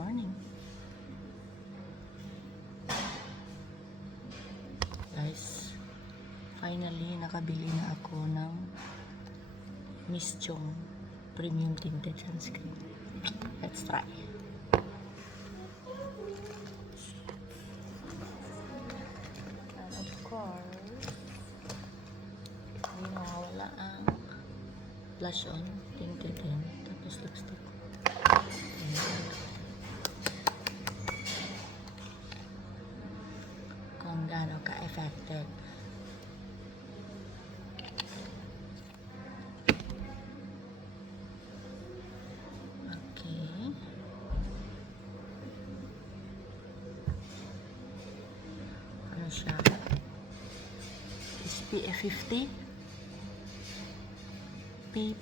morning. Guys, finally nakabili na ako ng Miss Chong Premium Tinted Sunscreen. Let's try. And of course, hindi mawawala ang blush on, tinted din, tapos lipstick. Kung gaano ka-effective. Okay. Ano siya? SPF 50. P+++.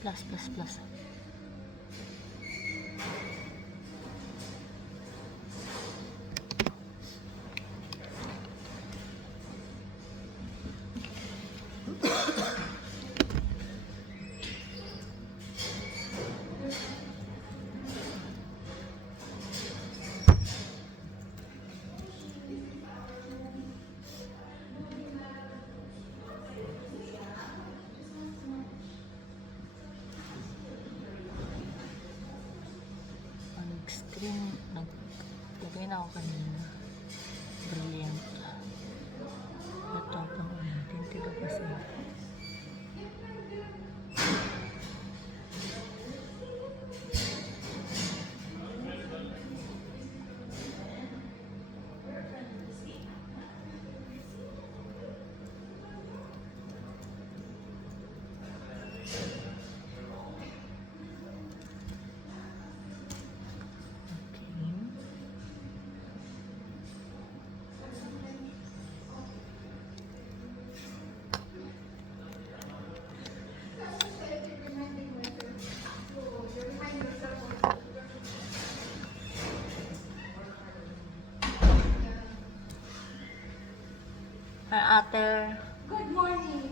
Screen, naglagay na ako kanina. Brilliant. Ito pang tinted ako kasi. Hi, ate. Good morning.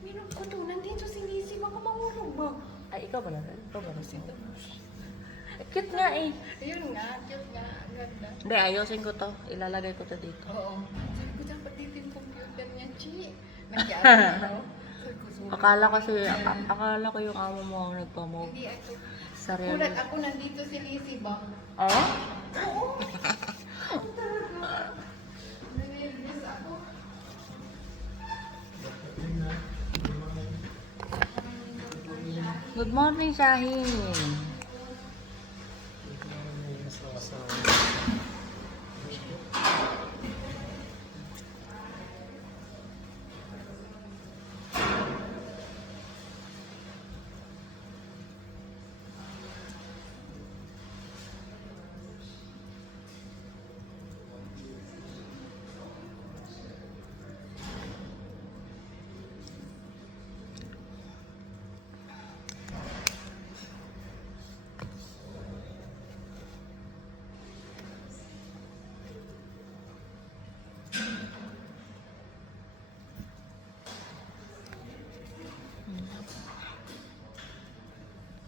Minum ko to. Nandito si Lizzie. Baka mahulog ba? Ay, ikaw ba na? Ikaw ba na siya? Cute nga eh. Ayun nga. Cute nga. Ang ganda. Hindi, ayusin ko to. Ilalagay ko to dito. Oo. Sabi ko dapat dito yung computer niya, Chi. Nandiyan ako. Sabi ko, sorry. Akala ko yung amo mo ang nagpamog. Hindi ako. Sa real. Kulat ako nandito si Lizzie ba? Oh? Oo. Talaga. Nanilis ako. Good morning, Shahin.